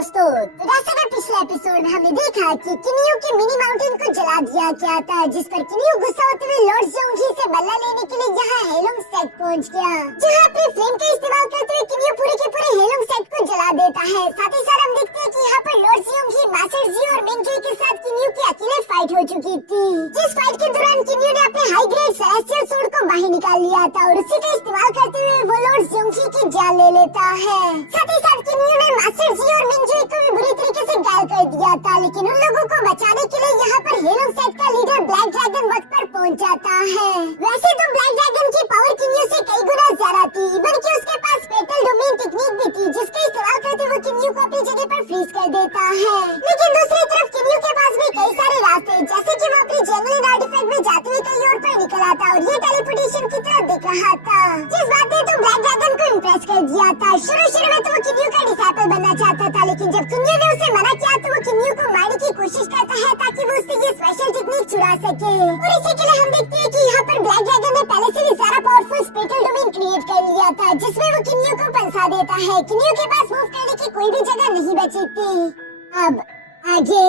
दोस्तों, तो जैसा कि पिछले एपिसोड में हमने देखा कि किनियो की मिनी माउंटेन को जला दिया गया था, जिस पर किनियो गुस्सा होते हुए लॉर्ड जोंगी से बदला लेने के लिए यहाँ हेलोंग सेट पहुँच गया, जहाँ अपने फ्लेम का इस्तेमाल करते हुए किनियो पूरे के पूरे हेलोंग सेट को जला देता है। साथ ही साथ हम देखते हैं कि यहाँ पर लॉर्ड जोंगी, मास्टर जी और मिंजुई के साथ किनियो की अकेले फाइट हो चुकी थी, जिस फाइट के दौरान किनियो ने अपने हाई ग्रेड सेलेस्टियल सोर्ड को बाहर निकाल लिया था और उसी का इस्तेमाल करते हुए वो लॉर्ड जोंगी की जान ले लेता है। साथ ही साथ किनियो ने मास्टर जी और मिंजुई को भी बुरी तरीके से घायल कर दिया था, लेकिन उन लोगों को बचाने के लिए यहाँ पर हेलोंग सेट का लीडर ब्लैक ड्रैगन वक्त पर पहुँच जाता है। वैसे तो ब्लैक ड्रैगन की पावर किनियो से कई गुना ज्यादा थी, बल्कि उसके पास स्पेक्ट्रल डोमेन टेक्निक भी थी, जिसका इस्तेमाल करते हुए किनियो को अपनी जगह पर फ्रीज कर देता है। लेकिन दूसरी तरफ किनियो के पास भी कई सारे रास्ते, जैसे कि वो अपनी जंगली आर्टिफैक्ट में जाते हुए कहीं और पर निकला था और ये टेलीपोर्टेशन की तरफ दिख रहा था, जिस बात ने तो ब्लैक ड्रैगन को इम्प्रेस कर दिया था। शुरू में तो वो किनियो का डिसाइपल बनना चाहता था, लेकिन जब किनियो ने उसे मना किया तो वो किनियो को मारने की कोशिश करता है ताकि वो उससे ये स्पेशल टेक्निक चुरा सके। और इसी के लिए हम देखते हैं कि यहाँ पर ब्लैक ड्रैगन ने पहले से भी ज्यादा पावरफुल स्पेक्ट्रल डोमेन क्रिएट कर लिया था, जिसमें वो किनियो को फंसा देता है। किनियो के पास मूव करने की कोई भी जगह नहीं बची थी। अब आगे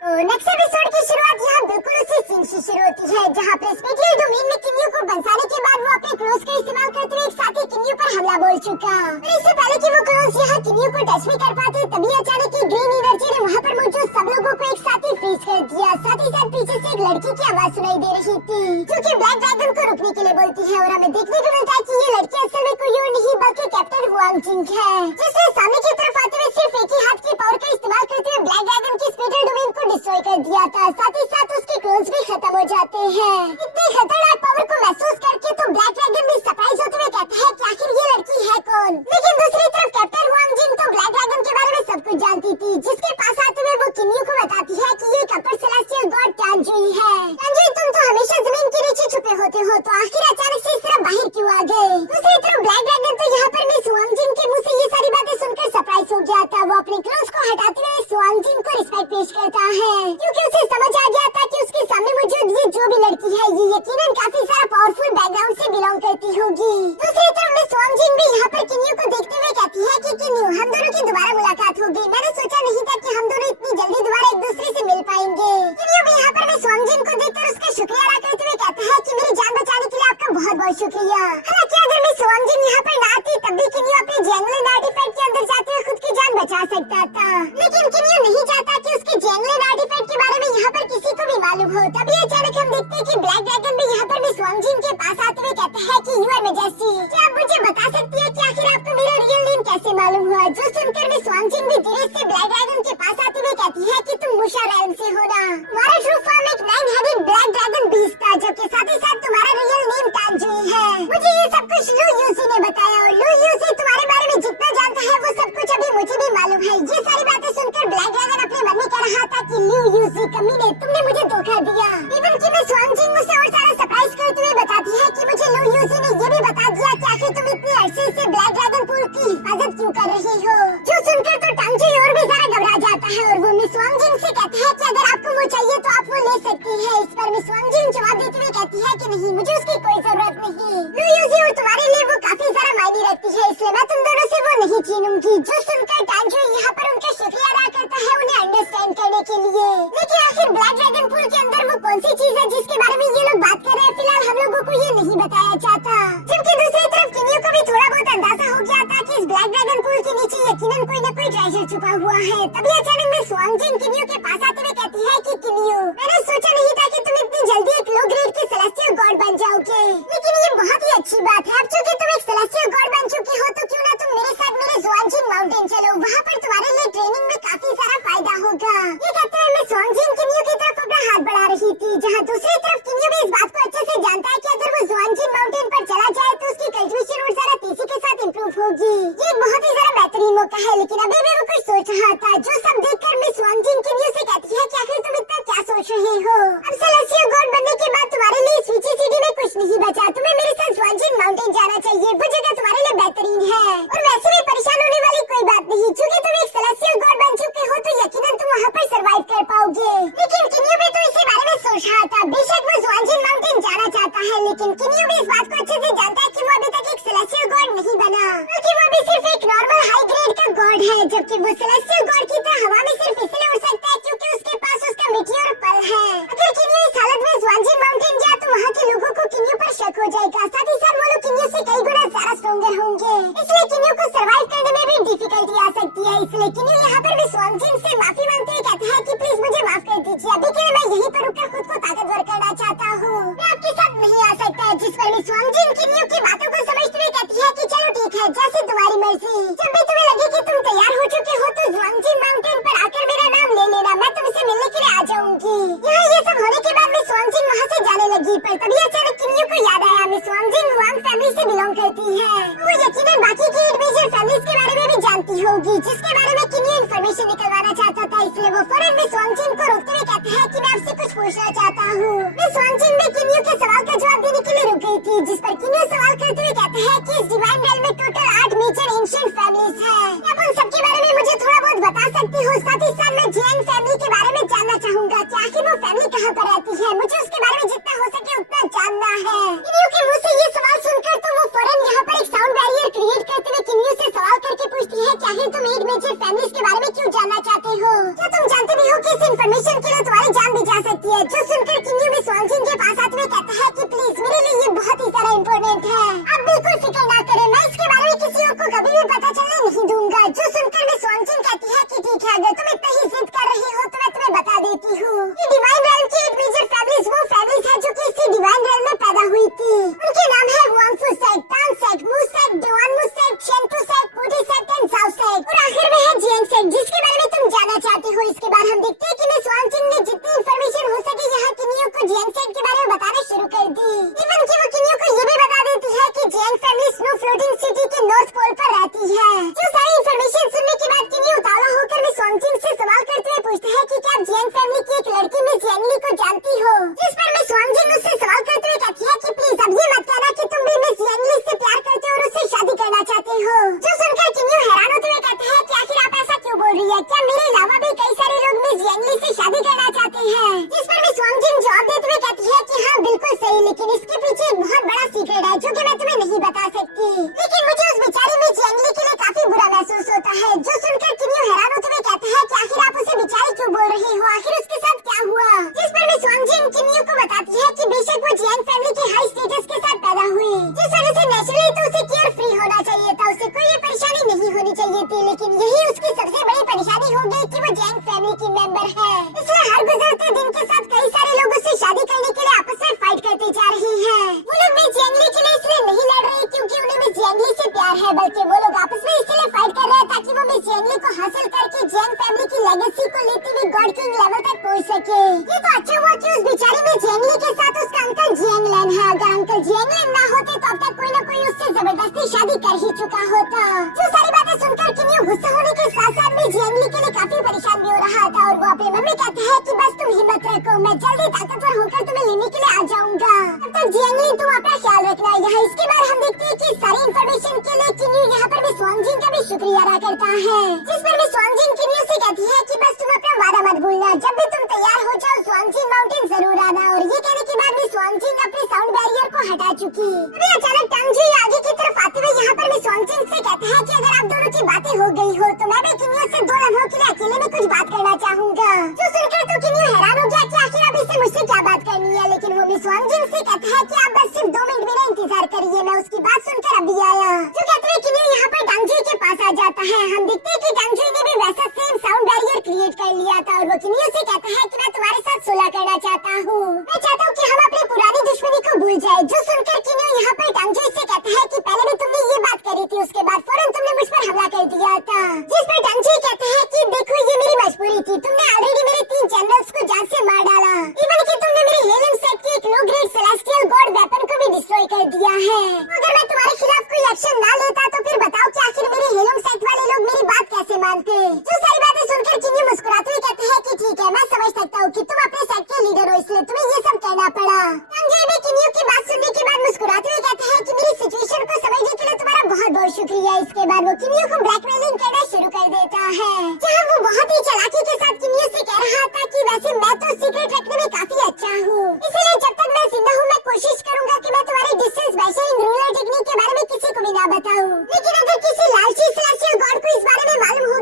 तो नेक्स्ट एपिसोड की शुरुआत यहाँ बिल्कुल उसी सीन से शुरू होती है, जहाँ पे स्पेक्ट्रल डोमेन में किनियो को फंसाने के बाद वो अपने क्लोज का इस्तेमाल करते हुए एक साथी किनियो पर हमला बोल चुका। और इससे पहले कि वो क्लोज यहाँ किनियो को टच भी कर पाते, तभी अचानक ही ग्रीन एनर्जी ने वहाँ पर मौजूद सब लोगों को एक साथ ही फ्रीज कर दिया। साथ ही साथ पीछे से एक लड़की की आवाज सुनाई दे रही थी, जो कि ब्लैक ड्रैगन को रुकने के लिए बोलती है। और हमें देखने को मिलता है कि ये लड़की असल में कोई और नहीं बल्कि कैप्टन हुआंग जिंग है, जिसने सामने की तरफ आते हुए सिर्फ एक ही हाथ की पावर का इस्तेमाल करते हुए ब्लैक ड्रैगन की स्पेक्ट्रल डोमेन को डिस्ट्रॉय कर दिया था। साथ ही साथ उसके क्लोन्स भी खत्म हो जाते हैं। इतनी खतरनाक पावर को महसूस करके तो ब्लैक ड्रैगन भी सरप्राइज होते हुए कहता है कि आखिर ये लड़की है कौन। लेकिन दूसरी तरफ कैप्टन हुआंग जिंग तो ब्लैक ड्रैगन के बारे में सब कुछ जानती थी, जिसके पास आते हुए वो किनियो को बताती है कि ये अपर सेलेस्टियल गॉड टांजुई है। टांजुई, तुम तो हमेशा जमीन के नीचे छुपे होते हो, तो आखिर अचानक से इस तरह बाहर क्यों आ गए। दूसरी तरफ ब्लैक ड्रैगन तो यहाँ पर मिस हुआंग जिंग के मुँह से ये सारी बातें सुनकर सरप्राइज हो गया था। वो अपने क्लोन्स को हटाते हुए हुआंग जिंग को रिस्पेक्ट पेश करता है, क्योंकि उसे समझ आ गया था कि उसके सामने मौजूद ये जो भी लड़की है ये यकीनन काफी सारा पावरफुल बैकग्राउंड से बिलोंग करती होगी। दूसरी तरफ मिस हुआंग जिंग भी यहाँ पर किनियो को देखते हुए कहती है कि किनियो, हम दोनों की दोबारा मुलाकात होगी। मैंने सोचा नहीं था कि हम दोनों इतनी जल्दी दोबारा एक दूसरे से मिल पाएंगे। किनियो भी यहाँ पर मिस हुआंग जिंग को देखकर उसका शुक्रिया अदा करते हुए कहता है कि मेरी जान बचाने के लिए आपका बहुत बहुत शुक्रिया। हालांकि अगर मिस हुआंग जिंग यहाँ पर ना आती तब भी किनियो अपने जंगली आर्टिफैक्ट के अंदर जाते हुए खुद की जान बचा सकता था, लेकिन किनियो नहीं चाहता कि उसके जंगली आर्टिफैक्ट के बारे में यहाँ पर किसी को भी मालूम हो। तभी अचानक हम देखते हैं कि ब्लैक ड्रैगन भी यहाँ पर मिस हुआंग जिंग के पास आते हुए कहता है कि यू आर मैजेस्टी, क्या आप मुझे बता सकती है कि आखिर आपको मेरा रियल नेम कैसे मालूम हुआ। जो सुनकर मिस हुआंग जिंग भी धीरे से ब्लैक ड्रैगन के पास आते हुए कहती है कि तुम मुशा रैम से हो ना। तुम्हारा ट्रू फॉर्म एक 9-हेडेड ब्लैक ड्रैगन बीस्ट था, जबकि साथ ही साथ तुम्हारा रियल नेम टांजुई है। मुझे ये सब कुछ लू यूसी ने बताया और लू यूसी तुम्हारे बारे में जितना जानता है वो सब कुछ अभी मुझे भी मालूम है। ये सारी बातें सुनकर ब्लैक ड्रैगन अपने मन में कह रहा था कि लू यूसी कमीने, तुमने मुझे धोखा दिया। इवन कि मिस हुआंग जिंग मुझसे और सारा सरप्राइज करते हुए बताती है कि मुझे लू यूसी ने ये भी बता दिया कि आखिर तुम इतने अरसे से ब्लैक ड्रैगन पूल की हिफाजत क्यों कर रही हो। जो सुनकर तो टांजुई और भी ज्यादा घबरा जाता है और वो मिस हुआंग जिंग से कहता है कि अगर आपको वो चाहिए तो आप वो ले सकती है। इस पर मिस हुआंग जिंग जवाब देते हुए कहती है कि नहीं, मुझे उसकी कोई जरूरत नहीं। लू यूसी और तुम्हारे लिए वो काफी सारा मायने रखती है, इसलिए मैं तुम दोनों से वो नहीं छीनूंगी। जो सुनकर टांजुई यहाँ पर उनका शुक्रिया अदा करता है उन्हें अंडरस्टैंड करने के लिए। लेकिन आखिर ब्लैक ड्रैगन पूल के अंदर वो कौन सी चीज है जिसके बारे में ये लोग बात कर रहे हैं, फिलहाल हम लोगों को ये नहीं बताया जाता। जबकि दूसरी तरफ किनियो को भी थोड़ा बहुत अंदाजा हो गया था कि इस ब्लैक ड्रैगन पूल के नीचे यकीनन कोई न कोई ट्रेजर छुपा हुआ है। तभी अचानक मिस हुआंग जिंग किनियो के पास आते हुए कहती है कि किनियो, मैंने सोचा नहीं था कि तुम इतनी जल्दी एक लो ग्रेड के सेलेस्टियल गॉड बन जाओगे, लेकिन ये बहुत ही अच्छी बात है। अब चूंकि तुम एक सेलेस्टियल गॉड बन चुकी हो तो क्यों ना तुम मेरे साथ मेरे जुआनजिंग माउंटेन चलो, वहाँ पर तुम्हारे लिए ट्रेनिंग में काफी सारा फायदा होगा। ये कहते हुए मिस हुआंग जिंग किनियो की तरफ अपना हाथ बढ़ा रही थी, जहाँ दूसरी तरफ किनियो भी इस बात को अच्छे से जानता है कि अगर वो जुआनजिंग माउंटेन पर चला जाए तो उसकी कल्टीवेशन और ज्यादा तेजी के साथ इम्प्रूव होगी। ये एक बहुत ही ज्यादा बेहतरीन मौका है, लेकिन अभी भी वो कुछ सोच रहा था। जो सब देखकर मिस हुआंग जिंग किनियो से कहती है कि आखिर तुम इतना क्या सोच रहे हो। अब सेलेस्टियल गॉड बनने के बाद तुम्हारे लिए स्विची सिटी में कुछ नहीं बचा, तुम्हें मेरे साथ जुआनजिंग माउंटेन जाना चाहिए, वो जगह तुम्हारे लिए बेहतरीन है। और वैसे भी परेशान होने वाली कोई बात नहीं, क्योंकि तुम एक सेलेस्टियल गॉड बन चुके हो तो यकीनन तुम वहाँ पर सरवाइव कर पाओगे। लेकिन किनियो भी तो इसी बारे में सोच रहा था। बेशक वो जुआनजिंग माउंटेन जाना चाहता है, लेकिन किनियो भी इस बात को अच्छे से जानता है कि वो अभी तक एक सेलेस्टियल गॉड नहीं बना, बल्कि वो अभी सिर्फ एक नॉर्मल हाई ग्रेड का गॉड है, जबकि वो सेलेस्टियल गॉड की तरह हवा में सिर्फ इसलिए उड़ सकता है क्योंकि उसके पास उसका मीटियोर पल है। अगर किन्यू इस हालत में स्वांजिन माउंटेन गया तो वहाँ के लोगों को किन्यू पर शक हो जाएगा, साथ ही साथ वो लोग किन्यू से कई गुना ज्यादा स्ट्रॉन्गर होंगे, इसलिए किन्यू को सर्वाइव करने में भी डिफिकल्टी आ सकती है। इसलिए किन्यू यहाँ पर भी स्वांजिन से माफी मांगते हुए कहता है कि प्लीज मुझे माफ कर दीजिए, अभी के लिए मैं यहीं पर रुककर खुद को ताकतवर करना चाहता हूँ, मैं आपके साथ नहीं आ सकता। जिस पर भी स्वांजिन किन्यू की बातों को समझते हुए कहती है कि चलो ठीक है, जैसे तुम्हारी मर्जी, जब भी तुम्हें लगे कि तुम तैयार हो चुके हो तो स्वांजिन माउंटेन पर आकर मेरा नाम ले लेना, मैं तुमसे मिलने के लिए आ जाऊंगी। यहाँ ये सब होने के बाद मैं स्वांजिन वहाँ से जाने लगी, पर तभी अचानक किन्यू को याद आया मैं स्वांजिन वांग फैमिली से बिलोंग करती है, वो यकीनन बाकी की मेजर फैमिलीज के बारे में भी जानती होगी जिसके बारे में किन्यू इन्फॉर्मेशन निकलवाना चाहता था, इसलिए वो फौरन में स्वांजिन को रोकते हुए कहता है कि मैं आपसे कुछ पूछना चाहता हूँ। मैं स्वांजिन में किन्यू के सवाल का जवाब देने के लिए रुक गई थी, जिस पर किन्यू सवाल करते हुए कहता है कि इस डिवाइन रेल में टोटल 8 मेजर एंशिएंट फैमिलीज हैं, आप उन सबके बारे में मुझे थोड़ा बहुत बता सकती हो, साथ ही साथ मैं जियांग फैमिली के बारे में जानना चाहूंगा कि आखिर वो फैमिली कहाँ पर रहती है, मुझे उसके बारे में जितना हो सके उतना जानना है। किन्यू के मुंह से ये सवाल सुनकर तो वो फौरन यहाँ पर एक साउंड बैरियर क्रिएट करते हुए किन्यू से सवाल करके पूछती है कि आखिर तुम 8 मेजर फैमिलीज के बारे में क्यों जानना चाहते हो, क्या तुम जानते भी हो कि इस इन्फॉर्मेशन के लिए तुम्हारी जान भी जा सकती है। जो सुनकर किन्यू में स्वांजिन के पास आते हुए कहता है कि प्लीज मेरे लिए ये बहुत ही सारा इम्पोर्टेंट है, आप बिल्कुल फिक्र ना करें, मैं इसके बारे में किसी और को कभी भी पता चलने नहीं दूंगा। जो सुनकर मैं स्वांजिन कहती है कि ठीक है, अगर तुम इतना ही जिद कर रही हो तो मैं तुम्हें बता देती हूँ, ये डिवाइन रेल की 8 मेजर फैमिलीज वो फैमिलीज है जो कि इसी डिवाइन रेल में पैदा हुई थी, उनके नाम है Wangfu sect, Tan sect, Mu sect, Duanmu sect, Shentu sect, Puti sect and Sau sect, और आखिर में है जियांग सेक्ट जिसके बारे में तुम जानना चाहते हो। इसके बाद हम देखते हैं कि मैं स्वांजिन ने जितनी इन्फॉर्मेशन हो सके यहाँ किन्यू को जियांग सेक्ट के बारे में बताना शुरू कर दी, इवन कि वो किन्यू को ये भी बता देती है कि Jiang family snow floating city के नॉर्थ पोल पर रहती है। जो सारी इन्फॉर्मेशन सुनने के बाद किन्यू उतावला होकर मैं स्वांजिन से सवाल करते हुए पूछता है कि क्या आप जियांग फैमिली की एक लड़की मिस यांगली को जानती हो, जिस पर मैं स्वांजिन उससे सवाल करते हुए कहती है कि प्लीज अब ये मत कहना कि तुम भी मिस यांगली से प्यार करते हो और उससे शादी करना चाहते हो। जो सुनकर किन्यू हैरान होते हुए कहता है कि आखिर आप ऐसा क्यों बोल रही है, क्या मेरे अलावा भी कई सारे लोग मिस यांगली से शादी करना चाहते हैं, जिस पर मैं स्वांजिन जवाब देते हुए कहती है कि हाँ बिल्कुल सही, लेकिन इसके पीछे एक बहुत बड़ा सीक्रेट है जो कि मैं तुम्हें नहीं बता सकती, लेकिन मुझे उस बेचारी मिस यांगली के लिए काफी बुरा महसूस होता है। जो सुनकर किन्यू हैरान होते हुए कहता है कि आखिर आप उसे बेचारी क्यों बोल रही हो, आखिर उसके साथ क्या हुआ, जिस पर मैं स्वांजिन किन्यू को बताती है कि बेशक वो जियांग फैमिली के हाई स्टेटस के साथ पैदा हुई, जिस वजह से नेचुरली तो उसे केयर फ्री होना चाहिए था, उसे कोई परेशानी नहीं होनी चाहिए थी, लेकिन यही उसकी सबसे बड़ी परेशानी हो गई कि वो जियांग फैमिली की मेंबर है, इसलिए हर गुजरते दिन के साथ कई सारे लोग उससे शादी करने के लिए आपस में फाइट करते जा रहे हैं। वो लोग मिस यांगली के लिए इसलिए नहीं लड़ रहे क्योंकि उन्हें मिस यांगली से प्यार है, बल्कि वो लोग आपस में इसलिए फाइट कर रहे हैं ताकि वो मिस यांगली को हासिल करके जियांग फैमिली की लेगेसी को लेते हुए गॉड किंग लेवल तक पहुंच सके। ये तो अच्छा हुआ कि उस बेचारी मिस यांगली के साथ उसका अंकल जियांग लैन है, अगर अंकल जियांग लैन ना होते तो अब तक कोई न कोई उससे जबरदस्ती शादी कर ही चुका होता। जो सारी बातें सुनकर किन्यू गुस्सा होने के साथ साथ मिस यांगली के लिए काफी परेशान भी हो रहा था, और वो अपनी मम्मी कहता है कि बस तुम हिम्मत रखो, मैं जल्दी ताकतवर होकर तुम्हें लेने के लिए आ जाऊंगा, तब तक जियांगली तुम अपना ख्याल रखना। यहाँ इसके बाद हम देखते हैं कि सारी इन्फॉर्मेशन के लिए किन्यू यहाँ पर मिस स्वांजिन का भी शुक्रिया अदा करता है, जिस पर मिस स्वांजिन किन्यू से कहती है कि बस तुम अपना वादा मत भूलना, जब भी तुम तैयार हो जाओ स्वांजिन माउंटेन जरूर आना। और ये कहने के बाद मिस स्वांजिन अपने साउंड बैरियर को हटा चुकी, अभी अचानक टांगजी आगे की तरफ आते हुए यहाँ पर मिस स्वांजिन से कहता है कि अगर आप दोनों की बातें हो गई हो तो मैं भी किन्यू से 2 लम्हों के लिए अकेले में कुछ बात करना चाहूंगा। जो सुनकर तो किन्यू हैरान हो गया कि आखिर अब इससे मुझसे क्या बात करनी है, लेकिन वो मिस स्वांजिन से कहता है कि आप बस सिर्फ 2 मिनट मेरा इंतजार करिए, मैं उसकी बात सुनकर अभी आया। जो कहते हुए किन्यू यहाँ पर टांगजी के पास आ जाता है। हम देखते हैं कि टांगजी ने भी वैसा सेम साउंड बैरियर क्रिएट कर लिया था, और वो किन्यू से कहता है कि मैं तुम्हारे साथ सुलह करना चाहता हूँ, मैं चाहता हूँ कि हम अपनी पुरानी दुश्मनी को भूल जाए। जो सुनकर किन्यू यहाँ पर टांगजी से कहता है कि पहले भी तुमने ये बात करी थी, उसके बाद फौरन तुमने मुझ पर हमला कर दिया था, जिस पर टांगजी कहता है कि देखो ये मेरी मजबूरी थी, तुमने ऑलरेडी मेरे 3 जनरल्स को जान से मार डाला, इवन कि तुमने मेरे हेलियम सेट की एक low grade celestial God weapon को भी डिस्ट्रॉय कर दिया है। अगर मैं तुम्हारे खिलाफ कोई एक्शन ना लेता तो फिर बताओ कि आखिर मेरे हेलियम सेट वाले लोग मेरी बात कैसे मानते। जो सारी बातें सुनकर किन्यू मुस्कुराते हुए कहते हैं कि ठीक है, मैं समझ सकता हूँ कि तुम अपने सेट के लीडर हो, इसलिए तुम्हें ये सब कहना पड़ा। टांगजी भी किन्यू की बात सुनने के बाद मुस्कुराते हुए कहते हैं कि मेरी सिचुएशन को समझने के लिए तुम्हारा बहुत बहुत शुक्रिया। इसके बाद वो किन्यू को ब्लैकमेलिंग करना शुरू कर देता है, जहाँ वो बहुत ही चालाकी के साथ किन्यू से कह रहा था कि वैसे मैं तो सीक्रेट रखने में काफी अच्छा हूँ, इसलिए जब तक मैं जिंदा हूँ मैं कोशिश करूंगा कि मैं तुम्हारे डिस्टेंस मेजरिंग रूलर टेक्निक के बारे में किसी को भी ना बताऊं, लेकिन अगर किसी लालची सेलेस्टियल गॉड को इस बारे में मालूम हो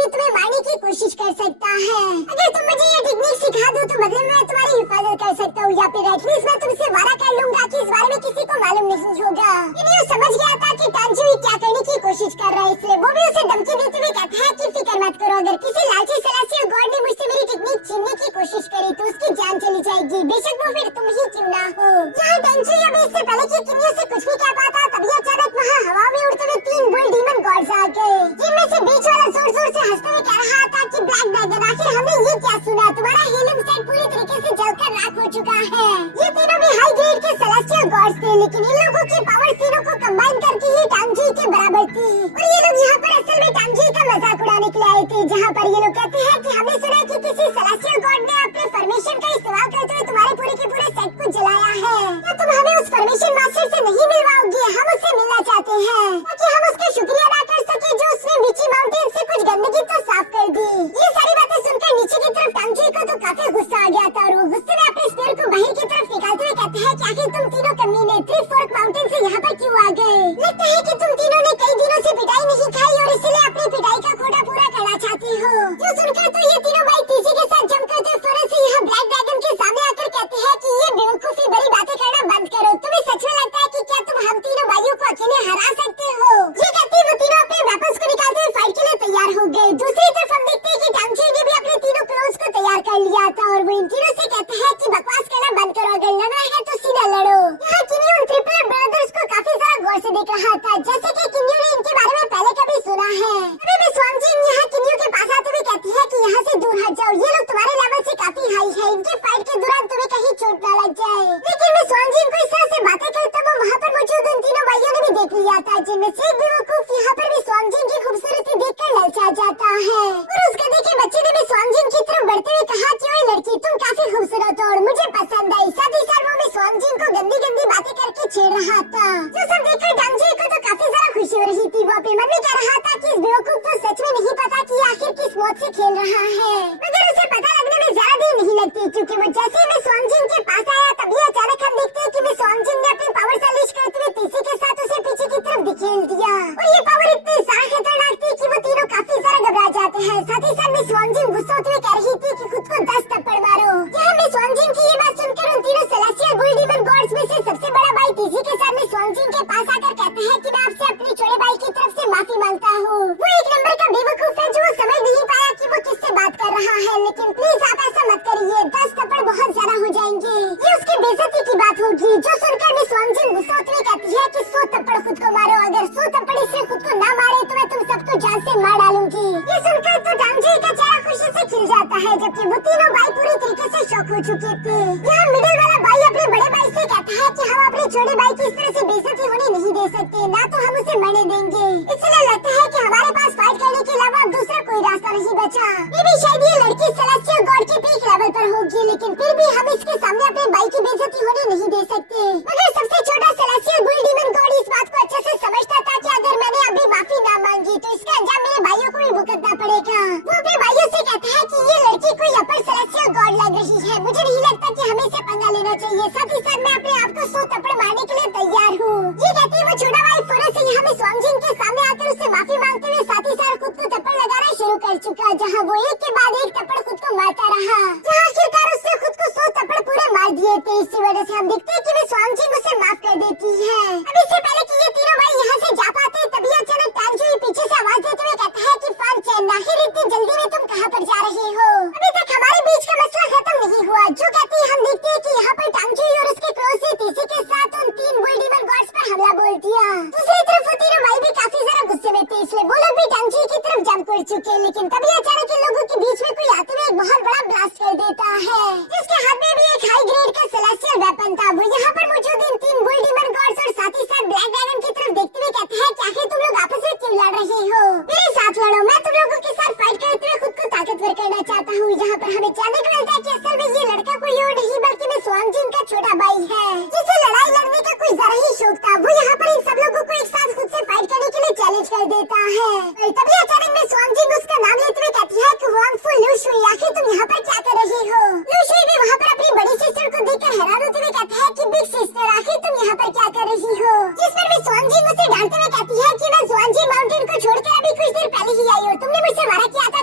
भी तुम्हें मारने की कोशिश कर सकता है। अगर तुम मुझे ये टेक्निक सिखा दो तो बदले में मैं तुम्हारी हिफाजत कर सकता हूँ, या फिर एटलीस्ट मैं तुमसे वादा कर लूंगा कि इस बारे में किसी को मालूम नहीं होगा। किनियो समझ गया था कि तांजुई क्या करने की कोशिश कर रहा है, इसलिए वो भी उसे धमकी देते हुए कहता है कि फिक्र मत करो, अगर किसी लालची सेलेस्टियल गॉड ने मुझसे मेरी टेक्निक छीनने की कोशिश करी तो उसकी जान चली जाएगी, बेशक वो फिर तुम ही क्यों ना हो। यहाँ तांजुई अभी इससे पहले कि किनियो से कुछ भी कह पाता तभी अचानक वहाँ हवा में उड़ते हुए 3 बुल डीमन गॉड्स आ गए, जिनमें से बीच वाला जोर जोर से हंसते हुए कह रहा था कि ब्लैक ड्रैगन, आखिर हमने ये क्या सुना, तुम्हारा हीलियम सेट पूरी तरीके से जलकर राख हो चुका है। ये तीनों भी हाई ग्रेड के सेलेस्टियल गॉड्स थे, लेकिन इन लोगों की पावर तीनों को कंबाइन करके ही टांगजी के बराबर थी। और ये लोग यहाँ पर असल में टांगजी का मजाक उड़ाने के लिए आए थे, जहाँ पर ये लोग कहते हैं कि हमने सुना कि किसी सेलेस्टियल गॉड ने अपने फॉर्मेशन का इस्तेमाल करते हुए तुम्हारे पूरे के पूरे सेट को जलाया है। क्या तुम हमें उस फॉर्मेशन मास्टर से नहीं मिलवाओगे? हम उससे मिलना चाहते हैं ताकि हम उसका शुक्रिया अदा कर सके जो उसने विची माउंटेन से कुछ गंदगी तो साफ कर दी। ये सारी बातें सुनकर नीचे की तरफ टांगजी को तो काफी गुस्सा आ गया था और वो गुस्से में अपने स्पीयर को बाहर की तरफ निकालते हुए कहते हैं कि आखिर तुम तीनों कमीने थ्री फोर्क माउंटेन से यहाँ पर क्यों आ गए? लगता है कि तुम तीनों ने कई दिनों से पिटाई नहीं खाई और इसलिए अपनी पिटाई का कोटा पूरा करना चाहती हो। जो सुनकर तो ये तीनों भाई तीसरे के साथ जमकर तो फौरन से यहाँ ब्लैक ड्रैगन के सामने आकर कहते हैं कि ये बेवकूफी भरी बातें करना बंद करो, तुम्हें सच में लगता है कि क्या तुम हम तीनों भाइयों को अकेले हरा सकते हो? ये कहते वो तीनों अपने वेपन्स को निकालते हुए फाइट के लिए तैयार हो गए। दूसरी तरफ हम देखते हैं कि टांगजी ने भी अपने तीनों क्लोन्स को तैयार कर लिया था और वो इन तीनों से कहते हैं कि बकवास करना बंद करो, अगर लड़ना है तो सीधा लड़ो। यहाँ किनियो उन ट्रिपल ब्रदर्स को काफी सारा गौर से देख रहा था, जैसे कि किनियो ने इनके बारे में पहले कभी सुना है। अभी भी स्वांगजिन यहाँ किनियो के पास आते हुए कहती है कि यहाँ से दूर हट जाओ, ये लोग तुम्हारे लेवल से काफी हाई है, इनके फाइट के दौरान तुम्हें कहीं चोट न लग जाए। लेकिन मैं स्वांगजिन को इस तरह से बातें कही तब वो वहाँ पर मौजूद उन तीनों भाइयों ने भी देख लिया था, जिनमें से एक बेवकूफ यहाँ पर भी स्वांगजिन की खूबसूरती देखकर ललचा जाता है। और उस गधे के बच्चे ने भी स्वांगजिन की तरफ बढ़ते हुए कहा कि ओए लड़की, तुम काफी खूबसूरत हो और मुझे पसंद आई। साथ ही साथ वो भी स्वांगजिन को गंदी गंदी बातें करके छेड़ रहा था, जो सब देखकर टांगजी को तो काफी ज्यादा खुशी हो रही थी। वो अपने मन में कह रहा था कि इस बेवकूफ को सच में नहीं पता कि आखिर किस मौत से खेल रहा है, मगर उसे पता लगने में ज्यादा देर नहीं लगती, क्योंकि वो जैसे ही स्वांगजिन के पास आया तभी अचानक हम देखते हैं कि स्वांगजिन ने अपनी पावर से अनलीश करते हुए तीसरे के साथ उसे पीछे की तरफ धकेल दिया। और ये पावर इतनी ज्यादा खतरनाक थी कि वो तीनों काफी ज्यादा घबरा जाते हैं। साथ ही साथ स्वांगजिन गुस्सा होते हुए कह रही थी कि खुद को 10 थप्पड़ मारो। यहाँ स्वांगजिन की ये बात सुनकर उन तीनों सेलेस्टियल बुल डीमन गॉड्स में से सबसे बड़ा भाई तीसरे के साथ स्वांगजिन के पास आकर कहता है कि मैं आपसे अपने छोटे भाई की तरफ से माफी मांगता हूँ। वो एक नंबर का बेवकूफ है जो समझ नहीं पाया कि वो किससे बात कर रहा है, लेकिन प्लीज आप ऐसा मत करिए, 10 थप्पड़ बहुत ज्यादा हो जाएंगे, ये उसकी बेइज्जती की बात होगी। जो सुनकर मिस स्वांगजिन गुस्सा होते हुए कहती है कि 100 थप्पड़ खुद को मारो, अगर 100 थप्पड़ इससे खुद को ना मारे तो मैं तुम सबको जान से मार डालूंगी। ये सुनकर तो टांगजी का चेहरा खुशी से खिल जाता है, जबकि वो तीनों भाई पूरी तरीके से शॉक हो चुके थे। यहाँ मिडिल वाला भाई अपने बड़े भाई से कहता है कि हम अपने छोटे भाई की इस तरह से बेइज्जती होने नहीं दे सकते, ना तो हम उसे मरने देंगे। इसलिए लगता है कि हमारे पास फाइट करने के अलावा अब दूसरा कोई रास्ता नहीं बचा। ये भी शायद ये लड़की सेलेस्टियल गॉड के पीक लेवल पर होगी, लेकिन फिर भी हम इसके सामने अपने भाई की बेइज्जती होने नहीं दे सकते। मगर सबसे छोटा सेलेस्टियल बुल डीमन गॉड इस बात को अच्छे से समझता था कि अगर मैंने अभी माफी ना मांगी तो इसका अंजाम मेरे भाइयों को भी भुगतना पड़ेगा। वो अपने भाइयों से कहता है कि ये लड़की कोई अपर सेलेस्टियल गॉड लग रही है, मुझे नहीं लगता कि हमें इसे पंगा लेना चाहिए। साथ ही साथ मैं अपने आप को 100 थप्पड़ मारने के लिए तैयार हूँ। ये कहती वो छोटा भाई फौरन से यहाँ स्वांगजिन के सामने आकर उससे माफी मांगते हुए साथ ही साथ खुद को थप्पड़ लगाना शुरू कर चुका, जहाँ वो एक के बाद एक थप्पड़ खुद को मारता रहा, जहाँ आखिरकार उसने खुद को 100 थप्पड़ पूरे मार दिए थे। इसी वजह से हम देखते हैं कि स्वांगजिन उसे माफ कर देती है। अब इससे पहले कि ये तीनों भाई यहाँ से जा पाते तभी अचानक टांगजी पीछे से आवाज देते हुए कहता है कि फान चैन, आखिर इतनी जल्दी में तुम कहाँ पर जा रहे हो? अभी तक हमारे बीच का मसला खत्म नहीं हुआ। जो कहती है हम देखते हैं कि यहाँ पर टांगजी और उसके क्लोज से तीसरे के साथ उन 3 बुल डीमन गॉड्स पर हमला बोल दिया। दूसरी तरफ वो तीनों भाई भी काफी ज्यादा गुस्से में थे, इसलिए वो लोग भी टांगजी की तरफ जंप कर चुके, लेकिन तभी अचानक इन लोगों के बीच में कोई आते हुए एक बहुत बड़ा ब्लास्ट कर देता है, जिसके हाथ में भी एक हाई ग्रेड का सेलेस्टियल वेपन था। वो यहाँ पर मौजूद इन 3 बुल डीमन गॉड्स और साथ ही साथ ब्लैक ड्रैगन की तरफ देखते हुए कहते हैं कि आखिर तुम लोग आपस में क्यों लड़ रहे हो? मेरे साथ लड़ो, मैं तुम लोगों के साथ फाइट करते हुए खुद को ताकतवर करना चाहता हूँ। यहाँ पर हमें जानने को मिलता है कि असल में ये लड़का कोई और नहीं बल्कि मैं स्वांगजिन का छोटा भाई है, जिसे लड़ाई लड़ने का कोई जरा ही शौक था। वो यहाँ पर इन सब लोगों को एक साथ खुद से फाइट करने के लिए चैलेंज कर देता है। और तभी अचानक में स्वांगजिन उसका नाम लेते हुए कहती है कि वांगफू लूशुई, आखिर तुम यहाँ पर क्या कर रहे हो? लूशुई भी वहाँ पर अपनी बड़ी सिस्टर को देखकर हैरान होते हुए कहता है कि बिग सिस्टर, आखिर तुम यहाँ पर क्या कर रही हो? जिस पर भी स्वांगजिन उसे डांटते हुए कहती है कि मैं ज़ुआनजी माउंटेन को छोड़कर अभी कुछ देर पहले ही आई हूँ, तुमने मुझसे वादा किया था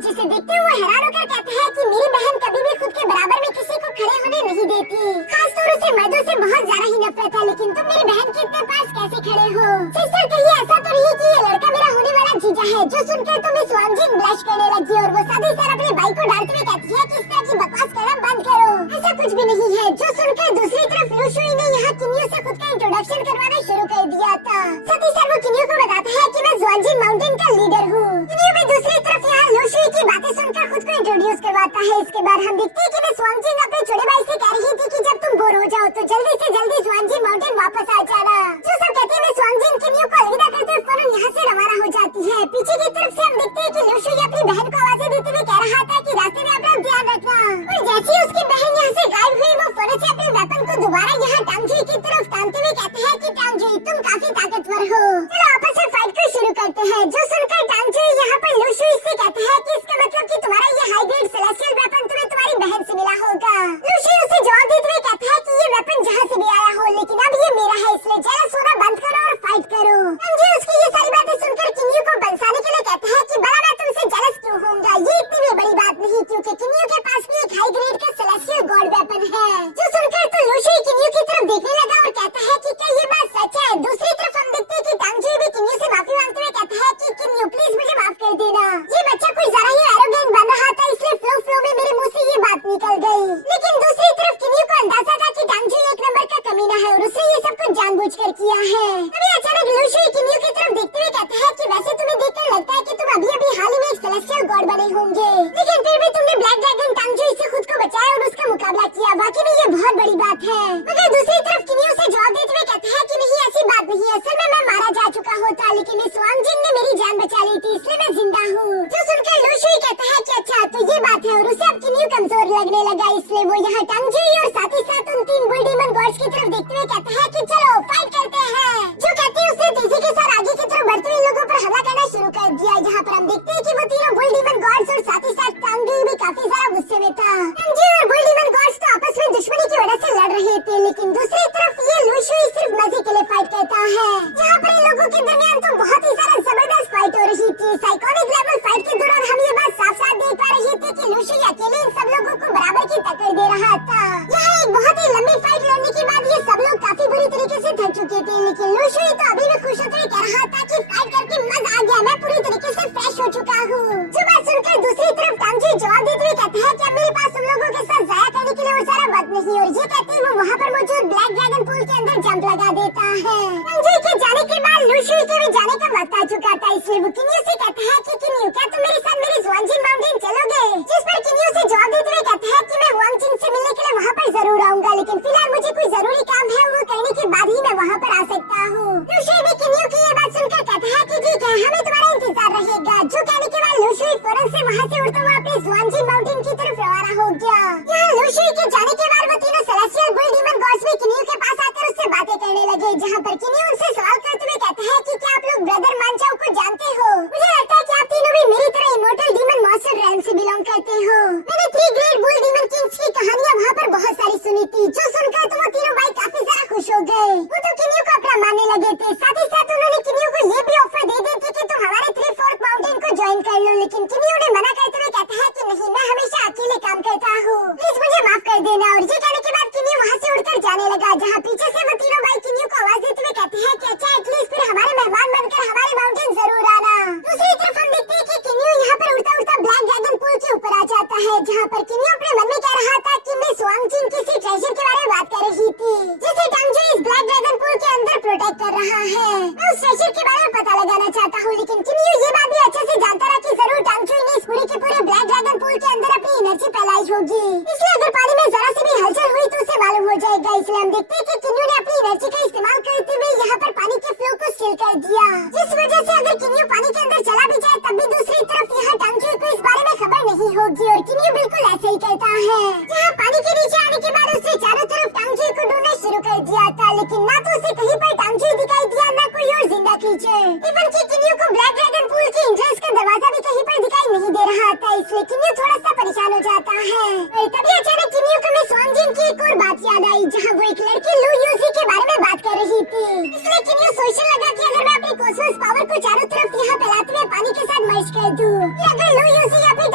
जिसे देखते हुए हैरान होकर कहता है कि मेरी बहन कभी भी खुद के बराबर में किसी को खड़े होने नहीं देती। खासतौर से मर्दों से बहुत ज्यादा ही नफरत है, लेकिन तुम मेरी बहन के इतने पास कैसे खड़े हो? सिस्टर कहीं ऐसा तो नहीं कि ये लड़का मेरा होने वाला जीजा है? जो सुनकर तो मिस वांगजिन ब्लश करने लगी और वो साथ ही साथ अपने भाई को डांटते हुए कहती है कि इस तरह की बकवास करना बंद करो, ऐसा कुछ भी नहीं है। जो सुनकर दूसरी तरफ लुशुई ने यहाँ किन्यू से खुद का इंट्रोडक्शन करवाना शुरू कर दिया था। साथ ही साथ वो किन्यू को बताता है कि मैं ज़ुआनजिन माउंटेन का लीडर हूँ। किन्यू भी दूसरी तरफ यहाँ लुशुई की बातें सुनकर खुद को इंट्रोड्यूस करवाता है। इसके बाद हम देखते हैं कि मिस वांगजिन अपने छोटे भाई से कह रही थी कि जब तुम बोर हो जाओ तो जल्दी से जल्दी ज़ुआनजिन माउंटेन वापस आ जाना। जो सब कहते हैं मिस वांगजिन किन्यू को अलविदा करते हुए फौरन यहाँ से रवाना हो जाती है। पीछे की तरफ से हम देखते हैं कि लुशुई अपनी बहन को आवाज़ें देते हुए कह रहा था कि रास्ते में अपना ध्यान रखना। और जैसे ही उसकी बहन यहाँ से गायब हुई वो फौरन से अपने वेपन को दोबारा यहाँ टांगजुई की तरफ तानते हुए कहते हैं कि टांगजुई तुम काफी ताकतवर हो, चलो आपस में फाइट को शुरू करते हैं। जो सुनकर टांगजुई यहाँ पर लुशुई से कहता है कि इसका मतलब कि तुम्हारा ये हाई ग्रेड सेलेस्टियल वेपन तुम्हें तुम्हारी बहन से मिला होगा। लुशुई उसे जवाब देते हुए कहता है कि ये वेपन जहाँ से भी आया हो लेकिन अब ये मेरा है, इसलिए जेलस होना बंद करो और फाइट करो। टांगजुई उसकी ये सारी बातें सुनकर किन्यू को बरसाने के लिए कहता है कि भला मैं तुमसे जेलस क्यों होऊंगा, ये इतनी भी बड़ी बात नहीं क्योंकि किन्यू के पास भी एक हाई ग्रेड का सेलेस्टियल गॉड वेपन है। जो सुनकर तो लुशुई किन्यू की तरफ देखने लगा और कहता है कि क्या ये बात सच है? दूसरी तरफ हम देखते हैं कि टांगजुई भी किन्यू से माफी मांगते हुए कहता है कि किन्यू प्लीज मुझे माफ कर देना, ये बच्चा कोई जरा ही एरोगेंट बन रहा था इसलिए फ्लो में मेरे मुंह से ये बात निकल गई। लेकिन दूसरी तरफ किन्यू को अंदाजा था कि टांगजुई एक नंबर का कमीना है और उसने ये सब कुछ जानबूझकर किया है। तभी अचानक लुशुई किन्यू की तरफ देखते हुए कहता है कि वैसे तुम्हें देखकर लगता है कि तुम अभी हाल ही में एक सेलेस्टियल गॉड बने होंगे, लेकिन फिर भी तुमने ब्लैक ड्रैगन टांगजुई से खुद को बचाया और उसका मुकाबला किया, वाकई में ये बहुत बड़ी बात है। मगर दूसरी तरफ किन्यू से जवाब देते हुए कहता है कि नहीं ऐसी बात नहीं है, असल में मैं मारा जा चुका होता लेकिन मिस वांगजिन ने मेरी जान बचा ली थी इसलिए मैं जिंदा हूँ। जो सुनकर लुशुई कहता है कि अच्छा तो ये बात है और उसे अब किन्यू कमजोर लगने लगा, इसलिए वो यहाँ टांगजुई और साथ ही साथ उन 3 बुल डीमन गॉड्स की तरफ देखते हुए कहता है कि चलो फाइट करते हैं। जो कहते हैं उसने तेजी के साथ आगे की तरफ बढ़ते हुए लोगों पर हमला करना शुरू कर दिया। यहाँ पर हम देखते हैं कि वो तीनों बुल डीमन गॉड्स और साथ ही साथ टांगजुई भी काफी ज्यादा गुस्से में था। टांगजुई और बुल डीमन गॉड्स तो आपस में दुश्मनी की वजह से लड़ रहे थे, लेकिन दूसरी तरफ ये लुशुई सिर्फ मजे के लिए फाइट करता है। यहाँ पर इन लोगों के दरमियान तो बहुत ही ज्यादा जबरदस्त फाइट हो रही थी। साइकोनिक लेवल फाइट के दौरान हम ये बात साफ साफ देख पा रहे थे कि लुशुई अकेले इन सब लोगों को बराबर की टक्कर दे रहा था। यहाँ एक बहुत ही लंबी फाइट लड़ने के बाद ये सब लोग काफी बुरी तरीके से थक चुके थे, लेकिन लुशुई तो अभी भी खुश होते हुए कह रहा था कि फाइट करके मजा आ गया, मैं पूरी तरीके से फ्रेश हो चुका हूँ। जो बात सुनकर दूसरी तरफ टांगजुई जवाब देते हुए कहता है कि अब मेरे पास तुम लोगों के साथ जाया करने के लिए और सारा वक्त नहीं, और ये कहते हुए वो वहाँ पर मौजूद ब्लैक ड्रैगन पूल के अंदर जंप लगा देता है। टांगजुई के जाने के बाद लुशुई के भी जाने का वक्त आ चुका था, इसलिए वो किन्यू से कहता है कि किन्यू क्या तुम मेरे साथ मेरी ज़ुआनजिन माउंटेन चलोगे? जिस पर किन्यू से जवाब देते हुए कहता है कि मैं वांगजिन से मिलने के लिए वहाँ पर जरूर आऊंगा, लेकिन फिलहाल मुझे कोई जरूरी काम है वो करने के बाद ही मैं वहाँ पर आ सकता हूँ। लुशुई भी किन्यू की ये बात सुनकर कहता है कि ठीक है हमें तुम्हारा इंतजार रहेगा। जो कहने के बाद लुशुई फौरन से वहाँ से उड़ता हुआ अपने ज़ुआनजिन माउंटेन की तरफ रवाना हो गया। यहाँ लुशुई के जाने के बाद वो तीनों सेलेस्टियल बुल डीमन गॉड्स भी किन्यू के पास आकर उससे बातें करने लगे, जहाँ पर किन्यू उनसे सवाल करते हुए कहता है कि क्या आप लोग ब्रदर मानचाओ को जानते हो? मुझे लगता है कि आप तीनों भी मेरी तरह इमोर्टल डीमन मॉन्स्टर रेल्म से बिलोंग करते हो। मैंने 3 ग्रेट बुल डीमन किंग्स की कहानियाँ वहाँ पर बहुत सारी सुनी थी। जो सुनकर तो वो तीनों भाई काफी ज्यादा खुश हो गए। वो तो किन्यू को अपना मानने लगे थे। साथ ही साथ उन्होंने किन्यू को ये भी ऑफर दे दी थी कि तुम हमारे 3 फोर्क माउंटेन को ज्वाइन कर लो, लेकिन किन्यू ने मना करते हुए कहता है कि नहीं मैं हमेशा अकेले काम करता हूँ, प्लीज मुझे माफ कर देना। और ये कहने के बाद किन्यू वहाँ से उड़कर जाने लगा, जहाँ पीछे से वो तीनों भाई किन्यू को आवाज देते हुए कहते हैं कि अच्छा एटलीस्ट फिर हमारे मेहमान बनकर हमारे माउंटेन जरूर आना। दूसरी तरफ हम देखते हैं कि किन्यू यहाँ पर उड़ता उड़ता ब्लैक ड्रैगन पूल के ऊपर आ जाता है, जहाँ पर किन्यू अपने मन में कह रहा था कि मिस वांगजिन किसी ट्रेजर के बारे में बात कर रही थी जिसे टांगजुई इस ब्लैक ड्रैगन पूल के अंदर प्रोटेक्ट कर रहा है। मैं उस ट्रेजर के बारे में पता लगाना चाहता हूँ, लेकिन किन्यू ये बात भी अच्छे से जानता रहा कि जरूर टांगजुई ने इस पूरे के पूरे ब्लैक ड्रैगन पूल के अंदर अपनी एनर्जी फैलाई होगी, इसलिए अगर पानी में जरा सी भी हलचल हुई तो उसे मालूम हो जाएगा। इसलिए हम देखते हैं कि किन्यू ने अपनी एनर्जी का इस्तेमाल करते हुए यहाँ पर पानी के फ्लो को स्टिल कर दिया, जिस वजह से अगर किन्यू पानी के अंदर चला भी जाए तब भी दूसरी तरफ यहाँ टांगजुई को इस बारे में खबर नहीं होगी। और किन्यू बिल्कुल ऐसे ही करता है। यहाँ पानी के नीचे आने के बाद उसने चारों तरफ टांगजुई को ढूंढना शुरू कर दिया था, लेकिन ना तो उसे कहीं पर टांगजुई दिखाई दिया ना कोई और जिंदा क्रीचर। इवन कि किन्यू को ब्लैक ड्रैगन पूल की एंट्रेंस का दरवाजा भी कहीं पर दिखाई नहीं दे रहा था, इसलिए किन्यू थोड़ा सा परेशान हो जाता है। और तभी अचानक किन्यू को मिस वांगजिन की एक और बात याद आई, जहाँ वो एक लड़की लू यूजी के बारे में बात कर रही थी। इसलिए किन्यू सोचने लगा कि अगर मैं अपनी कॉस्मोस पावर को चारों तरफ यहाँ फैलाते हुए पानी के साथ मर्ज कर दूं, अगर लू यूजी अपनी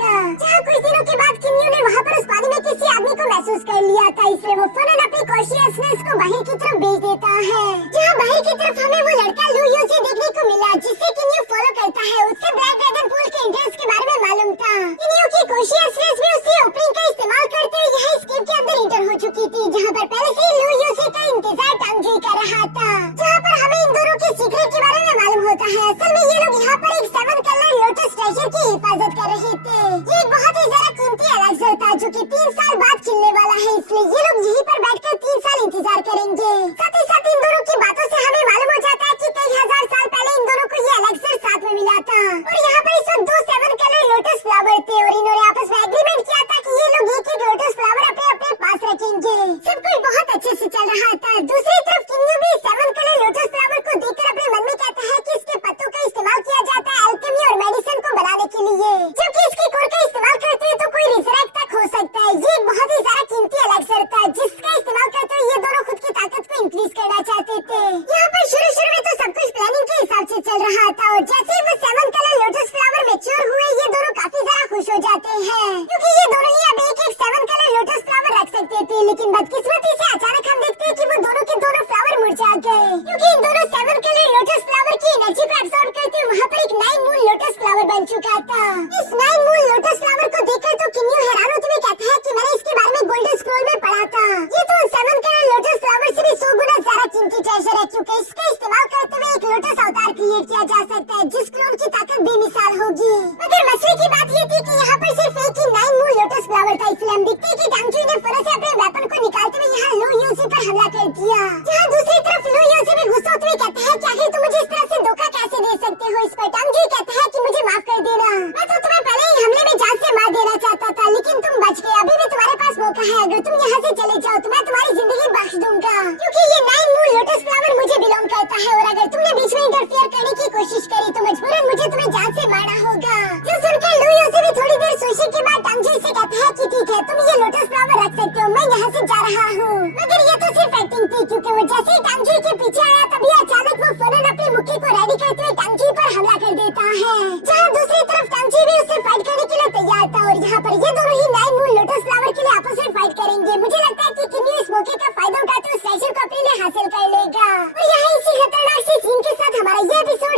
का, जहाँ कुछ दिनों के बाद किन्यू ने वहाँ पर उस पानी में किसी आदमी को महसूस कर लिया था, इसलिए वो फौरन अपनी कॉन्शियसनेस को बाहर की तरफ भेज देता है। जहाँ बाहर की तरफ हमें वो लड़का लू यू से देखने को मिला जिससे किन्यू फॉलो करता है। उससे ब्लैक ड्रैगन पूल के एंट्रेंस के बारे में मालूम था। किन्यू की कॉन्शियसनेस भी उसी ओपनिंग का इस्तेमाल करते हुए यहाँ इस केव के अंदर इंटर हो चुकी थी, जहाँ पर पहले से लू यू से का इंतजार टांगजुई कर रहा था, जहाँ पर हमें इन दोनों के सीक्रेट के बारे में मालूम होता है। असल में ये लोग यहाँ पर एक 7 कलर लोटस ट्रेजर की हिफाजत कर रहे थे। ये एक बहुत ही ज्यादा कीमती एलेक्सर था जो कि 3 साल बाद खिलने वाला है, इसलिए ये लोग यहीं पर बैठकर 3 साल इंतजार करेंगे। साथ ही साथ इन दोनों की बातों से हमें मालूम हो जाता है कि कई हजार साल पहले इन दोनों को ये एलेक्सर साथ में मिला था और यहाँ पर इस वक्त 2 7 कलर लोटस फ्लावर थे और इन्होंने आपस में एग्रीमेंट किया था कि ये लोग एक एक लोटस फ्लावर अपने अपने पास रखेंगे। सब कुछ बहुत अच्छे से चल रहा था। दूसरी तरफ किन्यू भी 7 कलर लोटस फ्लावर को देखकर अपने मन में कहता है कि इसके पत्तों का इस्तेमाल किया जाता है अल्केमी और मेडिसिन को बनाने के लिए, जबकि इसके कोर का इस्तेमाल करते हैं तो कोई रिजरेक्ट तक हो सकता है। ये एक बहुत ही ज्यादा कीमती एलेक्सर था जिसका इस्तेमाल करते हुए ये दोनों खुद की ताकत को इंक्रीज करना चाहते थे। यहाँ पर शुरू में तो सब कुछ प्लानिंग के हिसाब से चल रहा था और जैसे ही वो 7 कलर लोटस फ्लावर मैच्योर हुए ये दोनों काफी ज्यादा खुश हो जाते हैं क्योंकि ये दोनों ही अब एक 7 कलर लोटस फ्लावर रख सकते थे। लेकिन बदकिस्मती से अचानक हम देखते हैं कि वो दोनों के दोनों फ्लावर मुरझा गए क्योंकि इन दोनों 7 कलर लोटस फ्लावर की एनर्जी को एब्सॉर्ब करते हुए वहाँ पर एक 9 मून लोटस फ्लावर बन चुका था। इस 9 मून लोटस फ्लावर को देखकर तो किन्यू हैरान होते हुए कहता है कि मैंने इसके बारे में गोल्डन स्क्रॉल में पढ़ा था। ये तो 7 कलर लोटस फ्लावर से भी 100 गुना ज्यादा कीमती ट्रेजर है क्योंकि इसका इस्तेमाल करते हुए एक लोटस अवतार क्रिएट किया जा सकता है जिस क्लोन की ताकत बेमिसाल होगी। मगर मसले की बात ये थी कि यहाँ पर सिर्फ एक ही 9 मून लोटस फ्लावर था, इसलिए हम देखते हैं कि टांगजुई ने फौरन से अपने वेपन को निकालते हुए यहाँ लू यूसी पर हमला कर दिया। जहाँ दूसरी तरफ लू यूसी भी गुस्सा होते हुए कहता है कि आखिर तुम मुझे इस तरह से धोखा कैसे दे सकते हो। इस पर टांगजुई कहता है कि मुझे माफ कर देना, मैं तो तुम्हें पहले ही हमले में जान से मार देना चाहता था लेकिन तुम बच गए। अभी भी तुम्हारे पास मौका है, अगर तुम यहाँ से चले जाओ तो मैं तुम्हारी जिंदगी बख्श दूंगा क्योंकि ये 9 मून लोटस फ्लावर मुझे बिलोंग करता है और अगर तुमने बीच में इंटरफेयर करने की कोशिश करी तो मजबूरन मुझे तुम्हें जान से मारना होगा। जो सुनकर लू यूसी भी थोड़ी देर सोचने के बाद टांगजुई से कहता है कि ठीक है तुम ये लोटस फ्लावर रख सकते हो, मैं यहाँ से जा रहा हूँ। मगर ये तो सिर्फ एक्टिंग थी क्योंकि वो जैसे ही टांगजुई के पीछे आया तभी अचानक वो फौरन अपनी मुक्की को रेडी करते हुए टांगजुई पर हमला कर देता है। जहाँ दूसरी तरफ टांगजुई भी उससे फाइट करने के लिए तैयार था और यहाँ पर ये दोनों ही 9 मून लोटस फ्लावर के लिए आपस में फाइट करेंगे। मुझे लगता है कि किन्यू इस मौके का फायदा उठाते उस ट्रेजर को अपने लिए हासिल कर लेगा। और यहाँ इसी खतरनाक सी सीन के साथ हमारा ये एपिसोड